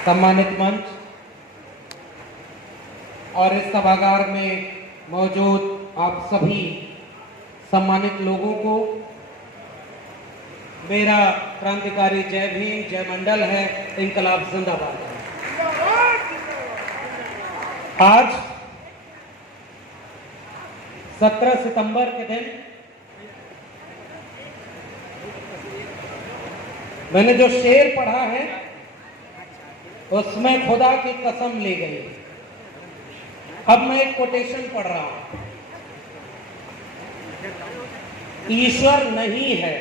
सम्मानित मंच और इस सभागार में मौजूद आप सभी सम्मानित लोगों को मेरा क्रांतिकारी जय भीम जय मंडल है। इंकलाब जिंदाबाद है। आज 17 सितंबर के दिन मैंने जो शेर पढ़ा है उसमें खुदा की कसम ली गई। अब मैं एक कोटेशन पढ़ रहा हूं। ईश्वर नहीं है,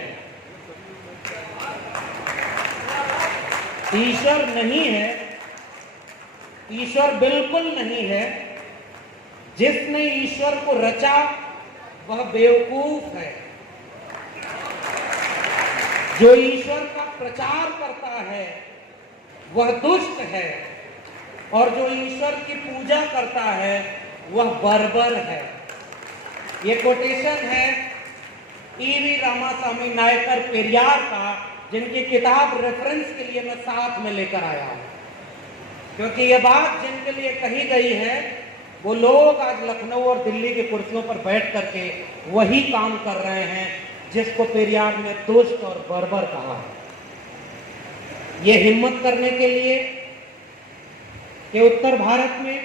ईश्वर नहीं है, ईश्वर बिल्कुल नहीं है। जिसने ईश्वर को रचा वह बेवकूफ है। जो ईश्वर का प्रचार करता है वह दुष्ट है, और जो ईश्वर की पूजा करता है वह बर्बर है। ये कोटेशन है ईवी रामास्वामी नायकर पेरियार का, जिनकी किताब रेफरेंस के लिए मैं साथ में लेकर आया हूं। क्योंकि ये बात जिनके लिए कही गई है वो लोग आज लखनऊ और दिल्ली की कुर्सियों पर बैठ करके वही काम कर रहे हैं जिसको पेरियार ने दुष्ट और बर्बर कहा है। ये हिम्मत करने के लिए कि उत्तर भारत में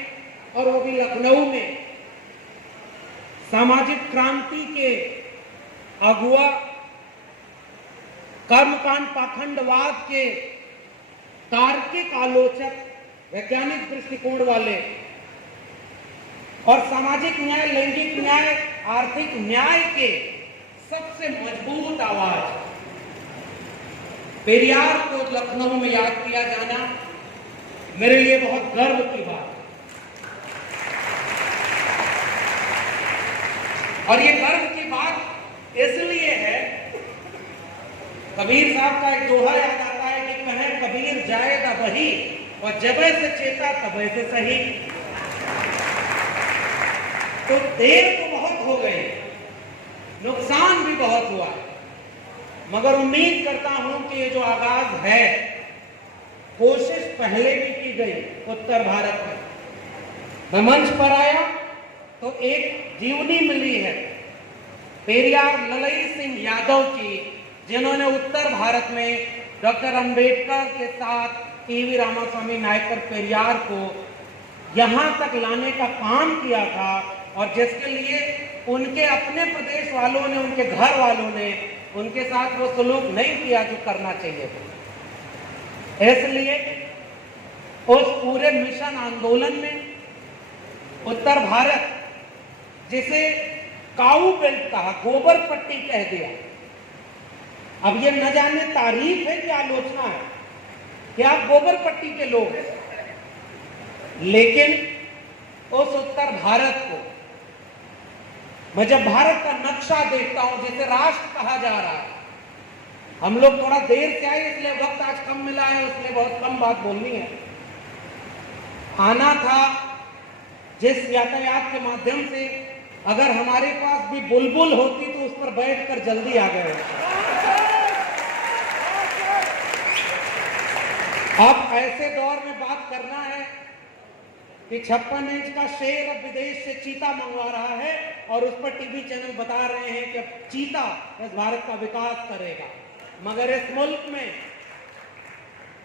और वो भी लखनऊ में सामाजिक क्रांति के अगुआ, कर्मकांड पाखंडवाद के तार्किक आलोचक, वैज्ञानिक दृष्टिकोण वाले और सामाजिक न्याय, लैंगिक न्याय, आर्थिक न्याय के सबसे मजबूत आवाज पेरियार को लखनऊ में याद किया जाना मेरे लिए बहुत गर्व की बात है। और ये गर्व की बात इसलिए है, कबीर साहब का एक दोहा याद आता है कि कहें कबीर जाएगा वही और जबे से चेता तबे से सही। तो देर तो बहुत हो गई, नुकसान भी बहुत हुआ, मगर उम्मीद करता हूं कि ये जो आगाज है, कोशिश पहले भी की गई उत्तर भारत में। मैं मंच पर आया तो एक जीवनी मिली है पेरियार ललई सिंह यादव की, जिन्होंने उत्तर भारत में डॉक्टर अंबेडकर के साथ ईवी रामास्वामी नायकर पेरियार को यहां तक लाने का काम किया था, और जिसके लिए उनके अपने प्रदेश वालों ने, उनके घर वालों ने उनके साथ वो सलूक नहीं किया जो करना चाहिए था। इसलिए उस पूरे मिशन आंदोलन में उत्तर भारत, जिसे काऊ बेल्ट कहा, गोबर पट्टी कह दिया। अब ये न जाने तारीफ है कि आलोचना है कि आप गोबर पट्टी के लोग हैं, लेकिन उस उत्तर भारत को मैं जब भारत का नक्शा देखता हूं, जिसे राष्ट्र कहा जा रहा है, हम लोग थोड़ा देर से आए इसलिए वक्त आज कम मिला है, इसलिए बहुत कम बात बोलनी है। आना था जिस यातायात के माध्यम से, अगर हमारे पास भी बुलबुल होती तो उस पर बैठकर जल्दी आ गए। अब ऐसे दौर में बात करना है कि 56 इंच का शेर अब विदेश से चीता मंगवा रहा है, और उस पर टीवी चैनल बता रहे हैं कि अब चीता इस भारत का विकास करेगा। मगर इस मुल्क में,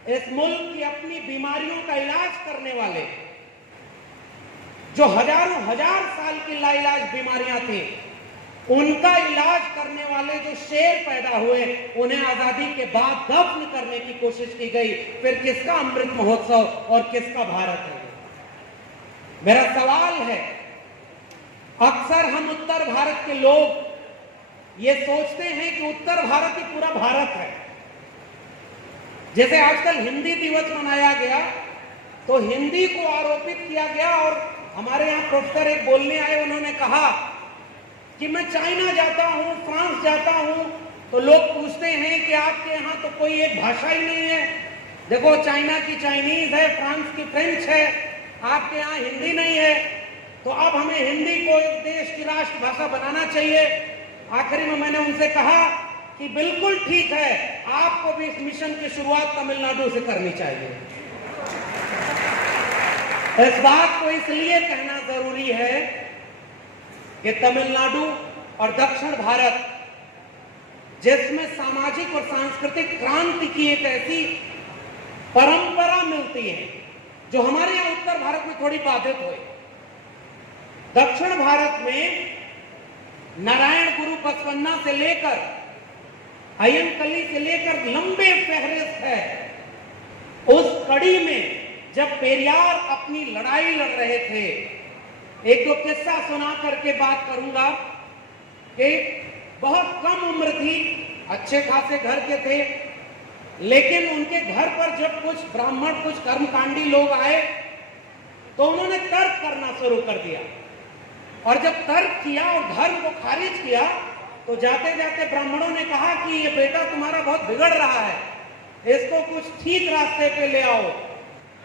इस मुल्क की अपनी बीमारियों का इलाज करने वाले, जो हजारों हजार साल की लाइलाज बीमारियां थी, उनका इलाज करने वाले जो शेर पैदा हुए, उन्हें आजादी के बाद दफन करने की कोशिश की गई। फिर किसका अमृत महोत्सव और किसका भारत है? मेरा सवाल है, अक्सर हम उत्तर भारत के लोग ये सोचते हैं कि उत्तर भारत ही पूरा भारत है। जैसे आजकल हिंदी दिवस मनाया गया तो हिंदी को आरोपित किया गया, और हमारे यहाँ प्रोफेसर एक बोलने आए, उन्होंने कहा कि मैं चाइना जाता हूँ, फ्रांस जाता हूँ, तो लोग पूछते हैं कि आपके यहाँ तो कोई एक भाषा ही नहीं है। देखो, चाइना की चाइनीज है, फ्रांस की फ्रेंच है, आपके यहाँ हिंदी नहीं है, तो अब हमें हिंदी को एक देश की राष्ट्रभाषा बनाना चाहिए। आखिरी में मैंने उनसे कहा कि बिल्कुल ठीक है, आपको भी इस मिशन की शुरुआत तमिलनाडु से करनी चाहिए। इस बात को इसलिए कहना जरूरी है कि तमिलनाडु और दक्षिण भारत, जिसमें सामाजिक और सांस्कृतिक क्रांति की एक ऐसी परंपरा मिलती है जो हमारे यहाँ उत्तर भारत में थोड़ी बाधित हुई। दक्षिण भारत में नारायण गुरु बसवन्ना से लेकर अय्यंकली से लेकर लंबे फहरिस्त है। उस कड़ी में जब पेरियार अपनी लड़ाई लड़ रहे थे, एक दो किस्सा सुना करके बात करूंगा कि बहुत कम उम्र थी, अच्छे खासे घर के थे, लेकिन उनके घर पर जब कुछ ब्राह्मण, कुछ कर्मकांडी लोग आए तो उन्होंने तर्क करना शुरू कर दिया। और जब तर्क किया और धर्म को खारिज किया तो जाते जाते ब्राह्मणों ने कहा कि ये बेटा तुम्हारा बहुत बिगड़ रहा है, इसको कुछ ठीक रास्ते पे ले आओ।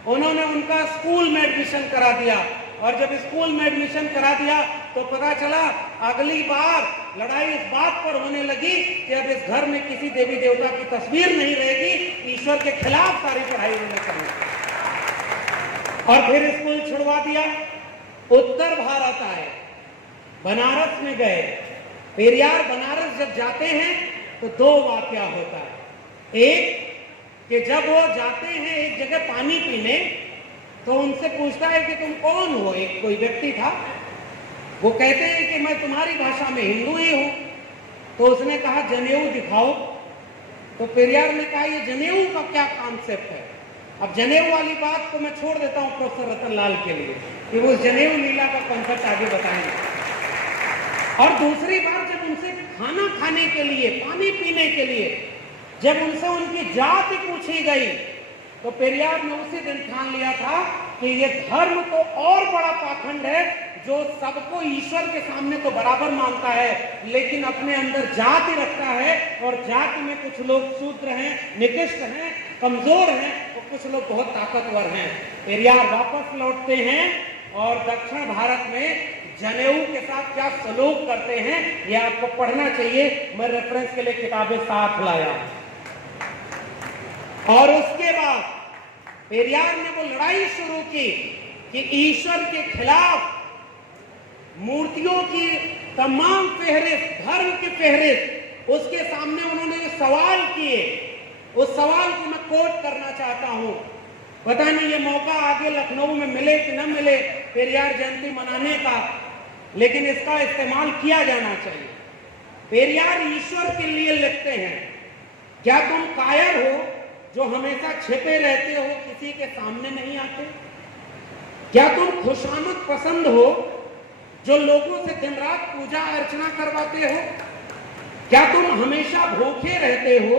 उन्होंने उनका स्कूल में एडमिशन करा दिया, और जब स्कूल में एडमिशन करा दिया तो पता चला अगली बार लड़ाई इस बात पर होने लगी कि अब इस घर में किसी देवी देवता की तस्वीर नहीं रहेगी, ईश्वर के खिलाफ सारी पढ़ाई उन्होंने करनी। और फिर स्कूल छुड़वा दिया, उत्तर भारत आए, बनारस में गए। पेरियार बनारस जब जाते हैं तो दो वाकया होता है। एक कि जब वो जाते हैं एक जगह पानी पीने तो उनसे पूछता है कि तुम कौन हो। एक कोई व्यक्ति था, वो कहते हैं कि मैं तुम्हारी भाषा में हिंदू ही हूं। तो उसने कहा जनेऊ दिखाओ। तो पेरियार ने कहा ये जनेऊ का क्या कॉन्सेप्ट है। अब जनेऊ वाली बात को मैं छोड़ देता हूं प्रोफेसर रतनलाल के लिए कि वो जनेऊ लीला का कॉन्सेप्ट आगे बताएंगे। और दूसरी बार जब उनसे खाना खाने के लिए, पानी पीने के लिए जब उनसे उनकी जाति पूछी गई तो पेरियार ने उसी दिन ठान लिया था कि ये धर्म तो और बड़ा पाखंड है जो सबको ईश्वर के सामने तो बराबर मानता है, लेकिन अपने अंदर जाति रखता है। और जाति में कुछ लोग शूद्र हैं, निकृष्ट हैं, कमजोर हैं, और कुछ लोग बहुत ताकतवर हैं। पेरियार वापस लौटते हैं और दक्षिण भारत में जनेऊ के साथ क्या सलूक करते हैं ये आपको पढ़ना चाहिए। मैं रेफरेंस के लिए किताबें साथ लाया। और उसके बाद पेरियार ने वो लड़ाई शुरू की कि ईश्वर के खिलाफ मूर्तियों की तमाम फेहरिस्त, धर्म की फेहरिस्त, उसके सामने उन्होंने सवाल किए। उस सवाल को मैं कोट करना चाहता हूं। पता नहीं ये मौका आगे लखनऊ में मिले कि न मिले पेरियार जयंती मनाने का, लेकिन इसका इस्तेमाल किया जाना चाहिए। पेरियार ईश्वर के लिए लिखते हैं, क्या तुम कायर हो जो हमेशा छिपे रहते हो, किसी के सामने नहीं आते? क्या तुम खुशामद पसंद हो जो लोगों से दिन रात पूजा अर्चना करवाते हो? क्या तुम हमेशा भूखे रहते हो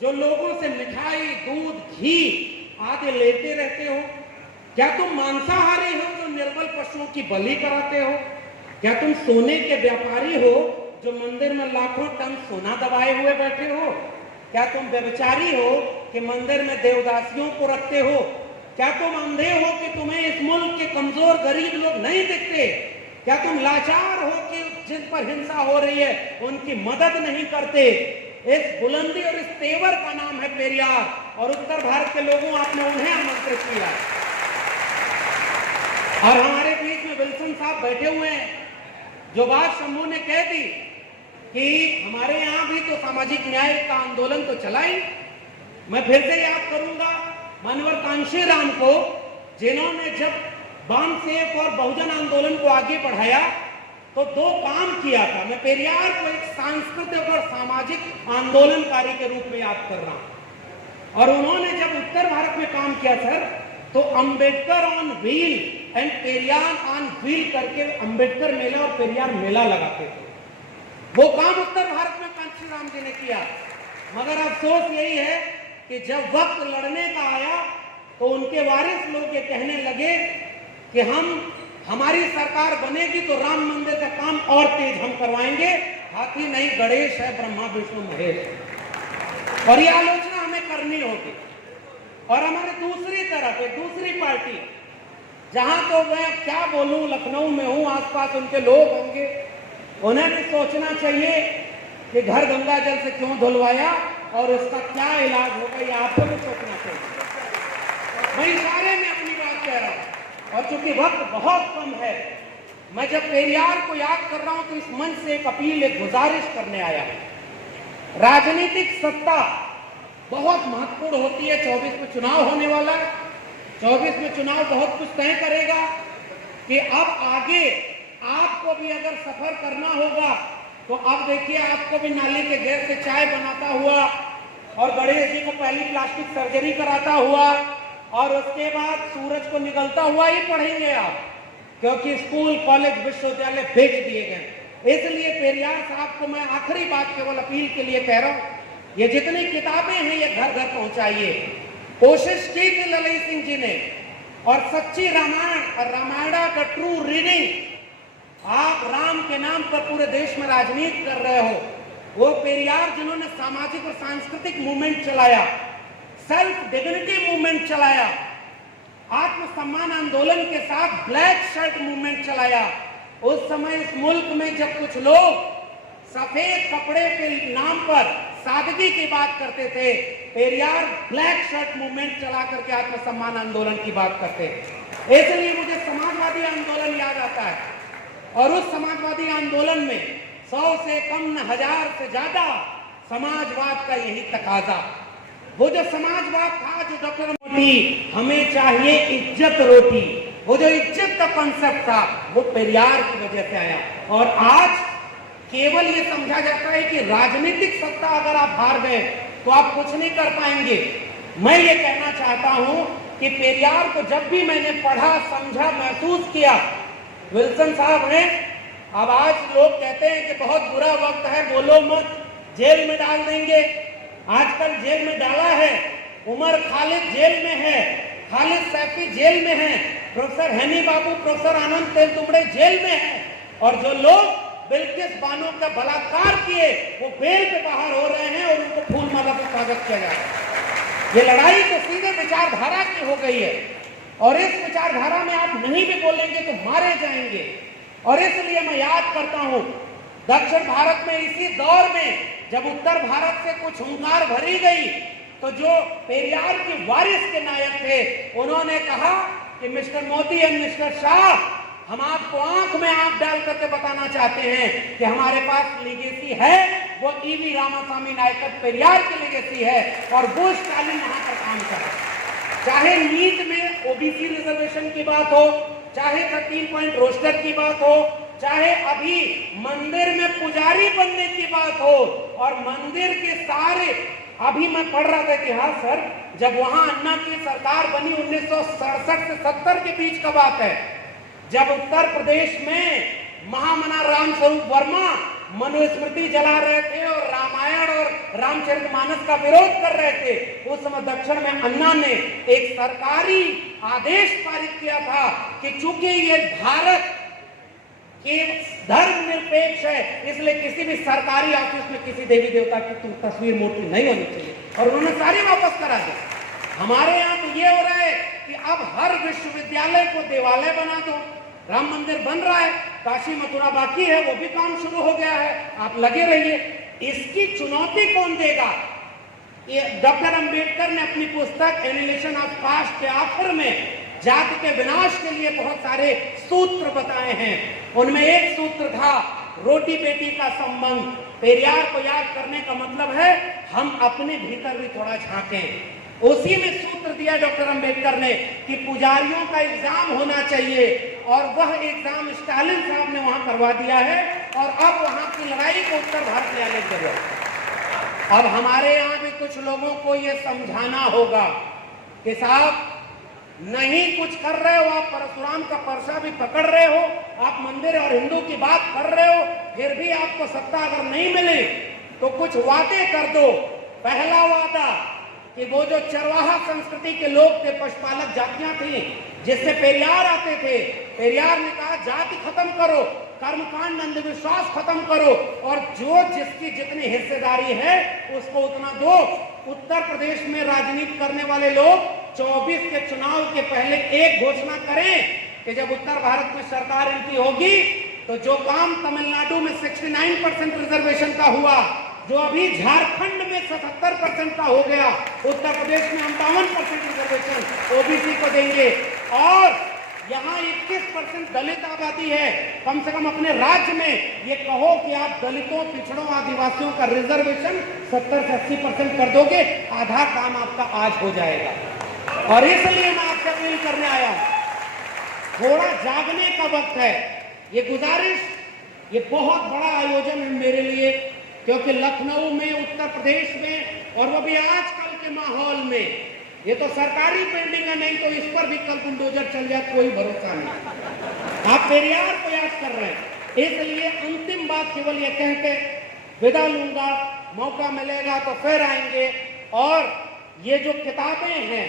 जो लोगों से मिठाई, दूध, घी आदि लेते रहते हो? क्या तुम मांसाहारी हो जो निर्बल पशुओं की बलि कराते हो? क्या तुम सोने के व्यापारी हो जो मंदिर में लाखों टन सोना दबाए हुए बैठे हो? क्या तुम व्यभिचारी हो कि मंदिर में देवदासियों को रखते हो? क्या तुम अंधे हो कि तुम्हें इस मुल्क के कमजोर गरीब लोग नहीं दिखते? क्या तुम लाचार हो कि जिन पर हिंसा हो रही है उनकी मदद नहीं करते? इस बुलंदी और इस तेवर का नाम है पेरियार, और उत्तर भारत के लोगों आपने उन्हें आमंत्रित किया। और हमारे बीच में विल्सन साहब बैठे हुए हैं। जो बात शंभू ने कह दी कि हमारे यहाँ भी तो सामाजिक न्याय का आंदोलन तो चला ही, मैं फिर से याद करूंगा मानवर कांशीराम को, जिन्होंने जब वामसेवक और बहुजन आंदोलन को आगे बढ़ाया तो दो काम किया था। मैं पेरियार को एक सांस्कृतिक और सामाजिक आंदोलनकारी के रूप में याद कर रहा हूं। और उन्होंने जब उत्तर भारत में काम किया सर, तो Ambedkar on wheel and Periyar on wheel करके अंबेडकर मेला और पेरियार मेला लगाते थे। वो काम उत्तर भारत में कांशीराम जी ने किया। मगर अफसोस यही है कि जब वक्त लड़ने का आया तो उनके वारिस लोग ये कहने लगे कि हमारी सरकार बनेगी तो राम मंदिर का काम और तेज हम करवाएंगे। हाथी नहीं गणेश है, ब्रह्मा विष्णु महेश। और ये आलोचना हमें करनी होगी। और हमारे दूसरी तरफ एक दूसरी पार्टी, जहां तो मैं क्या बोलूं, लखनऊ में हूं, आसपास उनके लोग होंगे, उन्हें भी सोचना चाहिए कि घर गंगा जल से क्यों धुलवाया और इसका क्या इलाज होगा, ये आपको भी सोचना चाहिए। मैं इशारे में अपनी बात कह रहा हूं। और चूंकि वक्त बहुत कम है, मैं जब पेरियार को याद कर रहा हूं तो इस मंच से एक अपील, एक गुजारिश करने आया। राजनीतिक सत्ता बहुत महत्वपूर्ण होती है। 24 में चुनाव होने वाला है। 24 में चुनाव बहुत कुछ तय करेगा कि अब आगे आपको भी अगर सफर करना होगा तो अब देखिए, आपको भी नाली के गैस से चाय बनाता हुआ और गणेश जी को पहली प्लास्टिक सर्जरी कराता हुआ और उसके बाद सूरज को निकलता हुआ ही पढ़ेंगे आप, क्योंकि स्कूल, कॉलेज, विश्वविद्यालय बेच दिए गए। इसलिए पेरियार साहब को मैं आखिरी बात केवल अपील के लिए कह रहा हूं, ये जितनी किताबें हैं ये घर घर पहुंचाइए। कोशिश की थी ललित सिंह जी ने, और सच्ची रामायण और रामायणा का ट्रू रीडिंग, आप राम के नाम पर पूरे देश में राजनीति कर रहे हो। वो पेरियार जिन्होंने सामाजिक और सांस्कृतिक मूवमेंट चलाया, सेल्फ डिग्निटी मूवमेंट चलाया, आत्मसम्मान आंदोलन के साथ ब्लैक शर्ट मूवमेंट चलाया। उस समय इस मुल्क में जब कुछ लोग सफेद कपड़े के नाम पर सादगी की बात करते थे, पेरियार ब्लैक शर्ट मूवमेंट चला करके आत्मसम्मान आंदोलन की बात करते। इसलिए मुझे समाजवादी आंदोलन याद आता है, और उस समाजवादी आंदोलन में 100 से कम न 1000 से ज्यादा समाजवाद का यही तकाजा। वो जो समाजवाद था, जो डॉक्टर मोदी, हमें चाहिए इज्जत रोटी, वो जो इज्जत का कॉन्सेप्ट था, वो पेरियार की वजह से आया। और आज केवल ये समझा जाता है कि राजनीतिक सत्ता अगर आप हार गए तो आप कुछ नहीं कर पाएंगे। मैं ये कहना चाहता हूं कि पेरियार को जब भी मैंने पढ़ा, समझा, महसूस किया, विल्सन साहब हैं, अब आज लोग कहते हैं कि बहुत बुरा वक्त है, बोलो मत, जेल में डाल देंगे। आजकल जेल में डाला है, उमर खालिद जेल में है, खालिद सैफी जेल में है, प्रोफेसर हैनी बाबू, प्रोफेसर आनंद तेलतुंबड़े जेल में है, और जो लोग बिल्किस बानो का बलात्कार किए वो बेल पे बाहर हो रहे हैं और उनको फूल माला से स्वागत किया जा रहा है। ये लड़ाई तो सीधे विचारधारा की हो गई है, और इस विचारधारा में आप नहीं भी बोलेंगे तो मारे जाएंगे। और इसलिए मैं याद करता हूं, दक्षिण भारत में इसी दौर में जब उत्तर भारत से कुछ हुंकार भरी गई, तो जो पेरियार की वारिस के नायक थे, उन्होंने कहा कि mister Modi and mister Shah, हम आपको आंख में आंख डाल करके बताना चाहते हैं कि हमारे पास लीगेसी है, वो ईवी रामास्वामी नायकन पेरियार की लीगेसी है, और वो स्टालिन वहां पर काम कर रहे हैं। चाहे नीट में ओबीसी रिजर्वेशन की बात हो, चाहे 13 पॉइंट रोस्टर की बात हो, चाहे अभी मंदिर में पुजारी बनने की बात हो, और मंदिर के सारे, अभी मैं पढ़ रहा था इतिहास सर, जब वहां अन्ना की सरकार बनी 1967 से 70 के बीच का बात है, जब उत्तर प्रदेश में महामना रामस्वरूप वर्मा मनुस्मृति जला रहे थे और रामायण और रामचरितमानस का विरोध कर रहे थे, उस समय दक्षिण में अन्ना ने एक सरकारी आदेश पारित किया था कि चूंकि ये भारत के धर्मनिरपेक्ष है, इसलिए किसी भी सरकारी ऑफिस में किसी देवी देवता की तस्वीर, मूर्ति नहीं होनी चाहिए, और उन्होंने सारी वापस करा दी। हमारे यहाँ तो ये हो रहा है कि अब हर विश्वविद्यालय को देवालय बना दो, राम मंदिर बन रहा है, काशी मथुरा बाकी है, वो भी काम शुरू हो गया है, आप लगे रहिए। इसकी चुनौती कौन देगा? ये डॉक्टर अंबेडकर ने अपनी पुस्तक एनिहिलेशन ऑफ कास्ट के आखिर में जाति के विनाश के लिए बहुत सारे सूत्र बताए हैं। उनमें एक सूत्र था रोटी बेटी का संबंध। पेरियार को याद करने का मतलब है हम अपने भीतर भी थोड़ा झांकें। उसी में सूत्र दिया डॉक्टर अंबेडकर ने कि पुजारियों का एग्जाम होना चाहिए, और वह एग्जाम स्टालिन साहब ने वहां करवा दिया है, और अब वहां की लड़ाई को उत्तर भारत ले आने की जरूरत है। अब हमारे यहाँ भी कुछ लोगों को यह समझाना होगा कि साहब नहीं कुछ कर रहे हो, आप परशुराम का परसा भी पकड़ रहे हो, आप मंदिर और हिंदू की बात कर रहे हो, फिर भी आपको सत्ता अगर नहीं मिले तो कुछ वादे कर दो। पहला वादा कि वो जो चरवाहा संस्कृति के लोग थे, पशुपालक जातियां थी, जिससे पेरियार आते थे, पेरियार ने कहा जाति खत्म करो, कर्मकांड अंधविश्वास खत्म करो, और जो जिसकी जितनी हिस्सेदारी है उसको उतना दो। उत्तर प्रदेश में राजनीति करने वाले लोग 24 के चुनाव के पहले एक घोषणा करें कि जब उत्तर भारत में सरकार इनकी होगी तो जो काम तमिलनाडु में 69% रिजर्वेशन का हुआ, जो अभी झारखंड में 77% का हो गया, उत्तर प्रदेश में 51% रिजर्वेशन ओबीसी को देंगे। और यहाँ 21% दलित आबादी है। कम से कम अपने राज्य में ये कहो कि आप दलितों, पिछड़ों, आदिवासियों का रिजर्वेशन 70 से 80% कर दोगे, आधा काम आपका आज हो जाएगा। और इसलिए मैं आपसे अपील करने आया हूं, थोड़ा जागने का वक्त है। ये गुजारिश, ये बहुत बड़ा आयोजन है मेरे लिए, क्योंकि लखनऊ में, उत्तर प्रदेश में, और वो भी आजकल के माहौल में, ये तो सरकारी बिल्डिंग है, नहीं तो इस पर भी कल बुलडोजर चल जाए, कोई भरोसा नहीं। आप पेरियार को याद कर रहे हैं, इसलिए अंतिम बात केवल ये कह के विदा लूंगा, मौका मिलेगा तो फिर आएंगे। और ये जो किताबें हैं,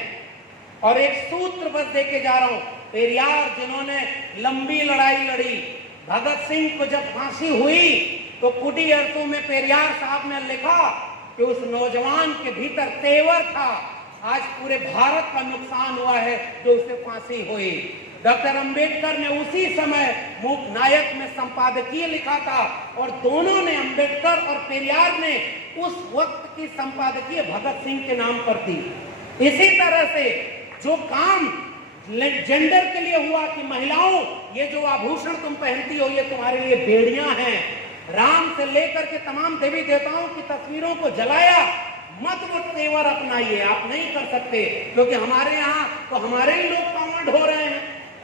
और एक सूत्र बस दे के जा रहा हूं, पेरियार जिन्होंने लंबी लड़ाई लड़ी, भगत सिंह को जब फांसी हुई तो कुटी अर्थों में पेरियार साहब ने लिखा कि उस नौजवान के भीतर तेवर था। आज पूरे भारत का नुकसान हुआ है जो उसे फांसी हुई। डॉक्टर अंबेडकर ने उसी समय मूक नायक में संपादकीय लिखा था, और दोनों ने, अंबेडकर और पेरियार ने, उस वक्त की संपादकीय भगत सिंह के नाम पर दी। इसी तरह से जो काम जेंडर के लिए हुआ कि महिलाओं, ये जो आभूषण तुम पहनती हो ये तुम्हारे लिए बेड़ियां हैं, राम से लेकर के तमाम देवी देवताओं की तस्वीरों को जलाया, मत वो तेवर अपनाइए, आप नहीं कर सकते, क्योंकि हमारे यहाँ तो हमारे ही लोग कांवड़ हो रहे हैं।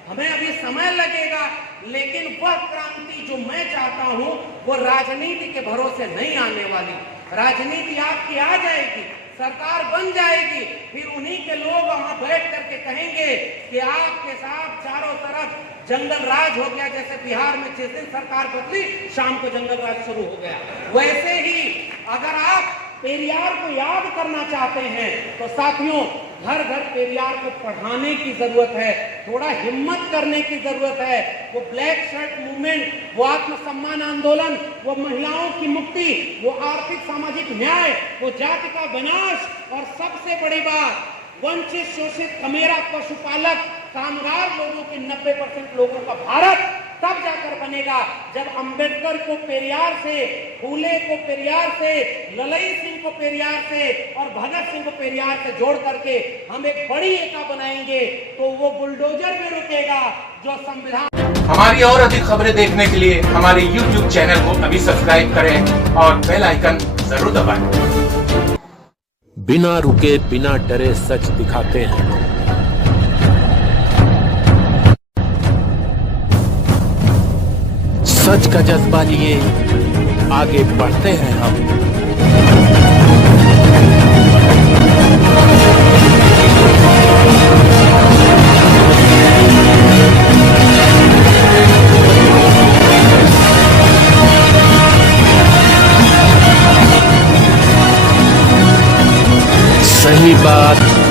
हमें अभी समय लगेगा, लेकिन वह क्रांति जो मैं चाहता हूं वो राजनीति के भरोसे नहीं आने वाली। राजनीति आपकी आ जाएगी, सरकार बन जाएगी, फिर उन्हीं के लोग वहां बैठ करके कहेंगे कि आपके साथ चारों तरफ जंगल राज हो गया। जैसे बिहार में जिस दिन सरकार बदली, शाम को जंगल राज शुरू हो गया। वैसे ही अगर आप पेरियार को याद करना चाहते हैं तो साथियों, घर घर पेरियार को पढ़ाने की जरूरत है, थोड़ा हिम्मत करने की जरूरत है। वो ब्लैक शर्ट मूवमेंट, वो आत्मसम्मान आंदोलन, वो महिलाओं की मुक्ति, वो आर्थिक सामाजिक न्याय, वो जाति का विनाश, और सबसे बड़ी बात, वंचित, शोषित, खमेरा, पशुपालक, कामगार लोगों के 90% लोगों का भारत तब जाकर बनेगा जब अंबेडकर को पेरियार से, फूले को पेरियार से, ललई सिंह को पेरियार से और भगत सिंह को पेरियार से जोड़ करके हम एक बड़ी एकता बनाएंगे, तो वो बुलडोजर में रुकेगा जो संविधान। हमारी और अधिक खबरें देखने के लिए हमारे YouTube चैनल को अभी सब्सक्राइब करें और बेल आइकन जरूर दबाएं। बिना रुके, बिना डरे सच दिखाते हैं। सच का जज्बा लिए आगे बढ़ते हैं हम। सही बात